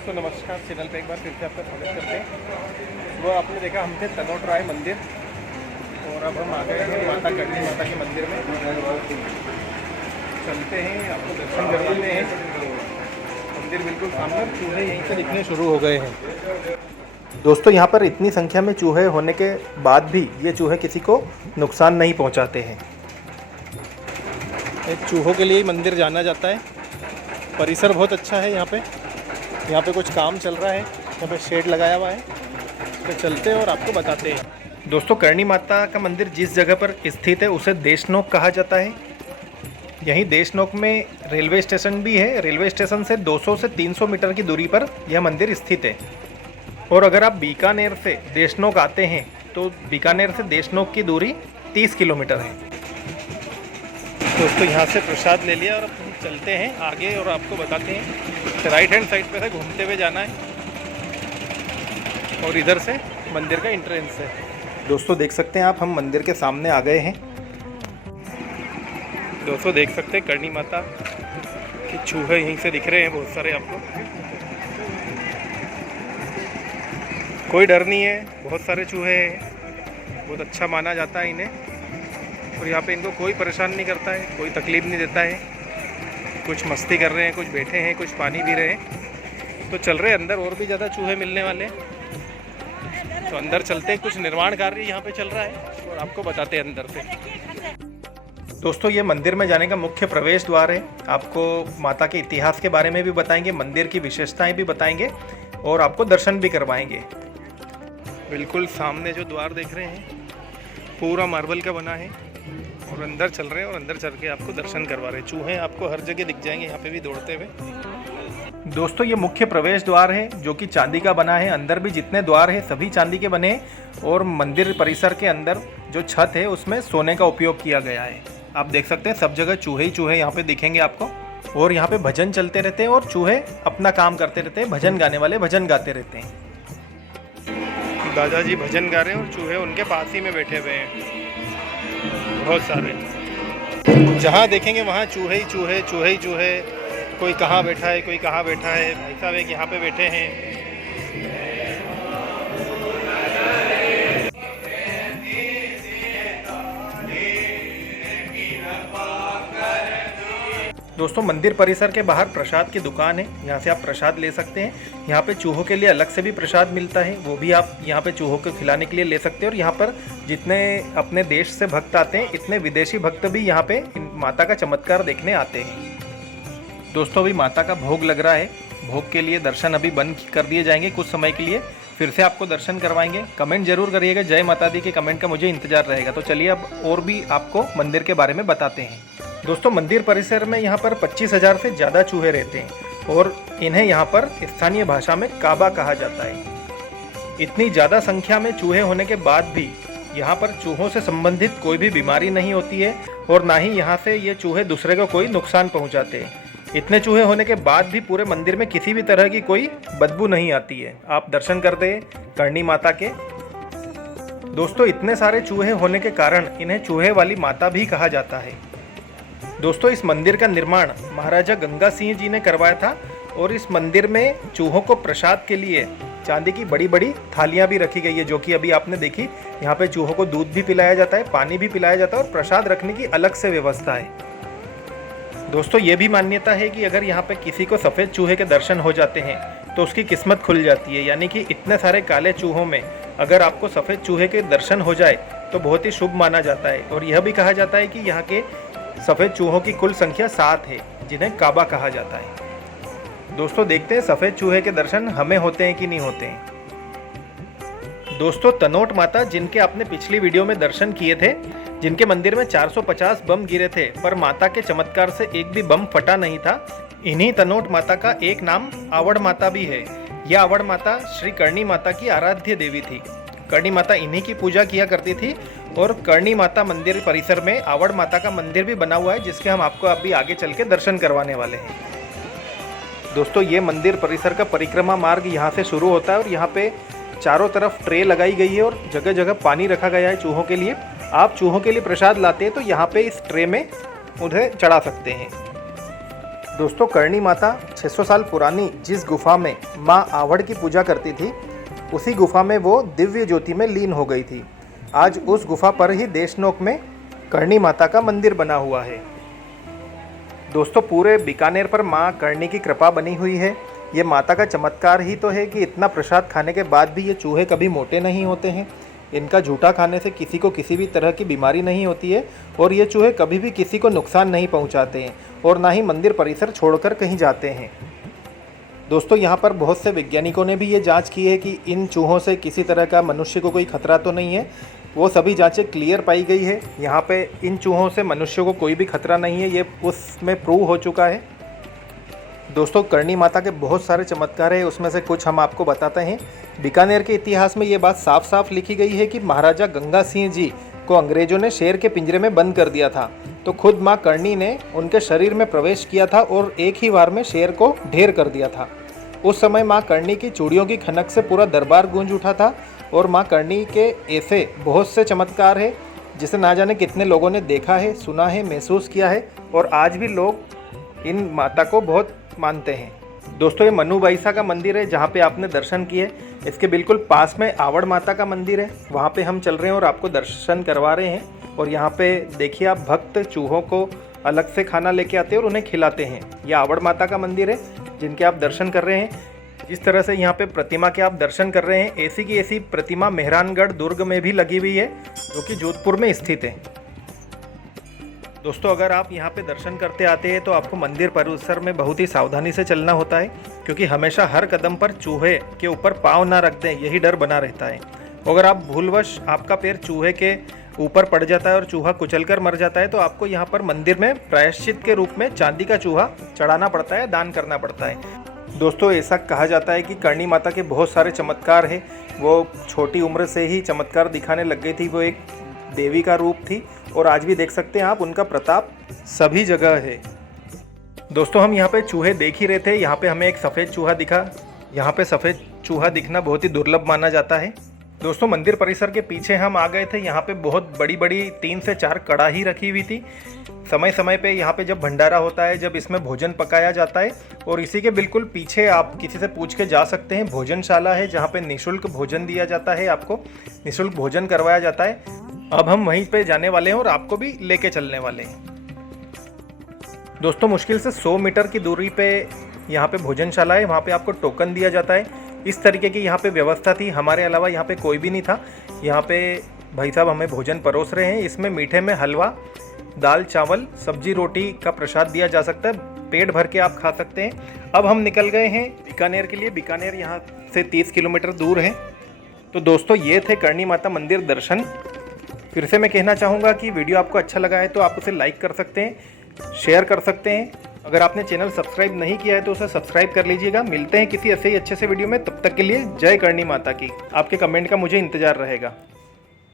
दोस्तों नमस्कार, चैनल पे एक बार फिर से आपका स्वागत करते हैं। वो आपने देखा हम थे तनोट राय मंदिर और अब हम आ गए हैं माता करणी माता के मंदिर में। चलते हैं, आपको दर्शन करवाते हैं। मंदिर बिल्कुल सामने, चूहे यहीं से दिखने शुरू हो गए हैं। दोस्तों यहाँ पर इतनी संख्या में चूहे होने के बाद भी ये चूहे किसी को नुकसान नहीं पहुँचाते हैं। एक चूहों के लिए ही मंदिर जाना जाता है। परिसर बहुत अच्छा है। यहाँ पे कुछ काम चल रहा है। यहाँ पे शेड लगाया हुआ है, तो चलते हैं और आपको बताते हैं। दोस्तों करणी माता का मंदिर जिस जगह पर स्थित है उसे देशनोक कहा जाता है। यहीं देशनोक में रेलवे स्टेशन भी है। रेलवे स्टेशन से 200 से 300 मीटर की दूरी पर यह मंदिर स्थित है। और अगर आप बीकानेर से देशनोक आते हैं तो बीकानेर से देशनोक की दूरी 30 किलोमीटर है। दोस्तों यहाँ से प्रसाद ले लिया और अब हम चलते हैं आगे और आपको बताते हैं। राइट हैंड साइड पे से घूमते हुए जाना है और इधर से मंदिर का एंट्रेंस है। दोस्तों देख सकते हैं आप, हम मंदिर के सामने आ गए हैं। दोस्तों देख सकते हैं करणी माता के चूहे यहीं से दिख रहे हैं बहुत सारे आपको। कोई डर नहीं है, बहुत सारे चूहे हैं। बहुत अच्छा माना जाता है इन्हें और यहाँ पे इनको कोई परेशान नहीं करता है, कोई तकलीफ़ नहीं देता है। कुछ मस्ती कर रहे हैं, कुछ बैठे हैं, कुछ पानी पी रहे हैं। तो चल रहे अंदर, और भी ज़्यादा चूहे मिलने वाले हैं। तो अंदर चलते हैं। कुछ निर्माण कार्य यहाँ पे चल रहा है और आपको बताते हैं अंदर से। दोस्तों ये मंदिर में जाने का मुख्य प्रवेश द्वार है। आपको माता के इतिहास के बारे में भी बताएंगे, मंदिर की विशेषताएँ भी बताएंगे और आपको दर्शन भी करवाएंगे। बिल्कुल सामने जो द्वार देख रहे हैं पूरा मार्बल का बना है और अंदर चल रहे हैं और अंदर चल के आपको दर्शन करवा रहे हैं। चूहे आपको हर जगह दिख जाएंगे, यहाँ पे भी दौड़ते हुए। दोस्तों ये मुख्य प्रवेश द्वार है जो कि चांदी का बना है। अंदर भी जितने द्वार है सभी चांदी के बने हैं और मंदिर परिसर के अंदर जो छत है उसमें सोने का उपयोग किया गया है। आप देख सकते हैं सब जगह चूहे ही चूहे यहाँ पे दिखेंगे आपको। और यहाँ पे भजन चलते रहते हैं और चूहे अपना काम करते रहते हैं। भजन गाने वाले भजन गाते रहते हैं। दादाजी भजन गा रहे हैं और चूहे उनके पास ही में बैठे हुए हैं बहुत सारे। जहाँ देखेंगे वहाँ चूहे ही चूहे, चूहे ही चूहे। कोई कहाँ बैठा है, कोई कहाँ बैठा है। भाई साहब एक यहाँ पे बैठे हैं। दोस्तों मंदिर परिसर के बाहर प्रसाद की दुकान है, यहाँ से आप प्रसाद ले सकते हैं। यहाँ पे चूहों के लिए अलग से भी प्रसाद मिलता है, वो भी आप यहाँ पे चूहों को खिलाने के लिए ले सकते हैं। और यहाँ पर जितने अपने देश से भक्त आते हैं इतने विदेशी भक्त भी यहाँ पे माता का चमत्कार देखने आते हैं। दोस्तों अभी माता का भोग लग रहा है। भोग के लिए दर्शन अभी बंद कर दिए जाएंगे कुछ समय के लिए, फिर से आपको दर्शन करवाएंगे। कमेंट जरूर करिएगा, जय माता दी के कमेंट का मुझे इंतजार रहेगा। तो चलिए अब और भी आपको मंदिर के बारे में बताते हैं। दोस्तों मंदिर परिसर में यहाँ पर 25,000 से ज़्यादा चूहे रहते हैं और इन्हें यहाँ पर स्थानीय भाषा में काबा कहा जाता है। इतनी ज़्यादा संख्या में चूहे होने के बाद भी यहाँ पर चूहों से संबंधित कोई भी बीमारी नहीं होती है और ना ही यहाँ से ये चूहे दूसरे को कोई नुकसान पहुँचाते हैं। इतने चूहे होने के बाद भी पूरे मंदिर में किसी भी तरह की कोई बदबू नहीं आती है। आप दर्शन करते हैं करणी माता के। दोस्तों इतने सारे चूहे होने के कारण इन्हें चूहे वाली माता भी कहा जाता है। दोस्तों इस मंदिर का निर्माण महाराजा गंगा सिंह जी ने करवाया था और इस मंदिर में चूहों को प्रसाद के लिए चांदी की बड़ी बड़ी थालियां भी रखी गई है, जो कि अभी आपने देखी। यहाँ पे चूहों को दूध भी पिलाया जाता है, पानी भी पिलाया जाता है और प्रसाद रखने की अलग से व्यवस्था है। दोस्तों ये भी मान्यता है कि अगर यहाँ पे किसी को सफ़ेद चूहे के दर्शन हो जाते हैं तो उसकी किस्मत खुल जाती है। यानी कि इतने सारे काले चूहों में अगर आपको सफ़ेद चूहे के दर्शन हो जाए तो बहुत ही शुभ माना जाता है। और यह भी कहा जाता है कि यहाँ के सफ़ेद चूहों की कुल संख्या 7 है, जिन्हें काबा कहा जाता है। दोस्तों देखते हैं सफ़ेद चूहे के दर्शन हमें होते हैं कि नहीं होते हैं। दोस्तों तनोट माता जिनके आपने पिछली वीडियो में दर्शन किए थे, जिनके मंदिर में 450 बम गिरे थे पर माता के चमत्कार से एक भी बम फटा नहीं था, इन्हीं तनोट माता का एक नाम आवड़ माता भी है। यह आवड़ माता श्री करणी माता की आराध्य देवी थी। करणी माता इन्हीं की पूजा किया करती थी और करणी माता मंदिर परिसर में आवड़ माता का मंदिर भी बना हुआ है, जिसके हम आपको अभी आगे चल के दर्शन करवाने वाले हैं। दोस्तों ये मंदिर परिसर का परिक्रमा मार्ग यहाँ से शुरू होता है और यहाँ पे चारों तरफ ट्रे लगाई गई है और जगह जगह पानी रखा गया है चूहों के लिए। आप चूहों के लिए प्रसाद लाते हैं तो यहाँ पे इस ट्रे में उन्हें चढ़ा सकते हैं। दोस्तों करणी माता 600 साल पुरानी जिस गुफा में माँ आवड़ की पूजा करती थी, उसी गुफा में वो दिव्य ज्योति में लीन हो गई थी। आज उस गुफा पर ही देशनोक में करणी माता का मंदिर बना हुआ है। दोस्तों पूरे बीकानेर पर माँ करणी की कृपा बनी हुई है। ये माता का चमत्कार ही तो है कि इतना प्रसाद खाने के बाद भी ये चूहे कभी मोटे नहीं होते हैं। इनका झूठा खाने से किसी को किसी भी तरह की बीमारी नहीं होती है और ये चूहे कभी भी किसी को नुकसान नहीं पहुंचाते हैं और ना ही मंदिर परिसर छोड़कर कहीं जाते हैं। दोस्तों यहाँ पर बहुत से वैज्ञानिकों ने भी ये जांच की है कि इन चूहों से किसी तरह का मनुष्य को कोई खतरा तो नहीं है। वो सभी जांचें क्लियर पाई गई है। यहाँ पे इन चूहों से मनुष्य को कोई भी खतरा नहीं है, ये उसमें प्रूव हो चुका है। दोस्तों करणी माता के बहुत सारे चमत्कार है, उसमें से कुछ हम आपको बताते हैं। बीकानेर के इतिहास में ये बात साफ साफ लिखी गई है कि महाराजा गंगा सिंह जी को अंग्रेजों ने शेर के पिंजरे में बंद कर दिया था, तो खुद माँ करणी ने उनके शरीर में प्रवेश किया था और एक ही बार में शेर को ढेर कर दिया था। उस समय माँ करणी की चूड़ियों की खनक से पूरा दरबार गूंज उठा था और माँ करणी के ऐसे बहुत से चमत्कार है जिसे ना जाने कितने लोगों ने देखा है, सुना है, महसूस किया है और आज भी लोग इन माता को बहुत मानते हैं। दोस्तों ये मनु बाईसा का मंदिर है जहाँ पे आपने दर्शन किए। इसके बिल्कुल पास में आवड़ माता का मंदिर है, वहाँ पे हम चल रहे हैं और आपको दर्शन करवा रहे हैं। और यहाँ पे देखिए आप भक्त चूहों को अलग से खाना लेके आते हैं और उन्हें खिलाते हैं। ये आवड़ माता का मंदिर है जिनके आप दर्शन कर रहे हैं। जिस तरह से यहाँ पे प्रतिमा के आप दर्शन कर रहे हैं, ऐसी की ऐसी प्रतिमा मेहरानगढ़ दुर्ग में भी लगी हुई है जो कि जोधपुर में स्थित है। दोस्तों अगर आप यहाँ पे दर्शन करते आते हैं तो आपको मंदिर परिसर में बहुत ही सावधानी से चलना होता है, क्योंकि हमेशा हर कदम पर चूहे के ऊपर पाँव ना रख दें, यही डर बना रहता है। अगर आप भूलवश आपका पैर चूहे के ऊपर पड़ जाता है और चूहा कुचलकर मर जाता है तो आपको यहाँ पर मंदिर में प्रायश्चित के रूप में चांदी का चूहा चढ़ाना पड़ता है, दान करना पड़ता है। दोस्तों ऐसा कहा जाता है कि करणी माता के बहुत सारे चमत्कार हैं। वो छोटी उम्र से ही चमत्कार दिखाने लग गई थी, वो एक देवी का रूप थी और आज भी देख सकते हैं आप उनका प्रताप सभी जगह है। दोस्तों हम यहाँ पे चूहे देख ही रहे थे, यहाँ पे हमें एक सफ़ेद चूहा दिखा। यहाँ पे सफ़ेद चूहा दिखना बहुत ही दुर्लभ माना जाता है। दोस्तों मंदिर परिसर के पीछे हम आ गए थे। यहाँ पे बहुत बड़ी बड़ी 3 से 4 कड़ाही रखी हुई थी। समय समय पे यहाँ पे जब भंडारा होता है, जब इसमें भोजन पकाया जाता है और इसी के बिल्कुल पीछे आप किसी से पूछ के जा सकते हैं, भोजनशाला है जहाँ पे निःशुल्क भोजन दिया जाता है, आपको निःशुल्क भोजन करवाया जाता है। अब हम वहीं पे जाने वाले हैं और आपको भी लेके चलने वाले हैं। दोस्तों मुश्किल से 100 मीटर की दूरी पे यहाँ पे भोजनशाला है, वहाँ पे आपको टोकन दिया जाता है। इस तरीके की यहाँ पे व्यवस्था थी, हमारे अलावा यहाँ पे कोई भी नहीं था। यहाँ पे भाई साहब हमें भोजन परोस रहे हैं। इसमें मीठे में हलवा, दाल चावल, सब्जी रोटी का प्रसाद दिया जा सकता है, पेट भर के आप खा सकते हैं। अब हम निकल गए हैं बीकानेर के लिए। बीकानेर यहाँ से 30 किलोमीटर दूर है। तो दोस्तों ये थे करणी माता मंदिर दर्शन। फिर से मैं कहना चाहूँगा कि वीडियो आपको अच्छा लगा है तो आप उसे लाइक कर सकते हैं, शेयर कर सकते हैं। अगर आपने चैनल सब्सक्राइब नहीं किया है तो उसे सब्सक्राइब कर लीजिएगा। मिलते हैं किसी ऐसे ही अच्छे से वीडियो में, तब तक के लिए जय करणी माता की। आपके कमेंट का मुझे इंतज़ार रहेगा।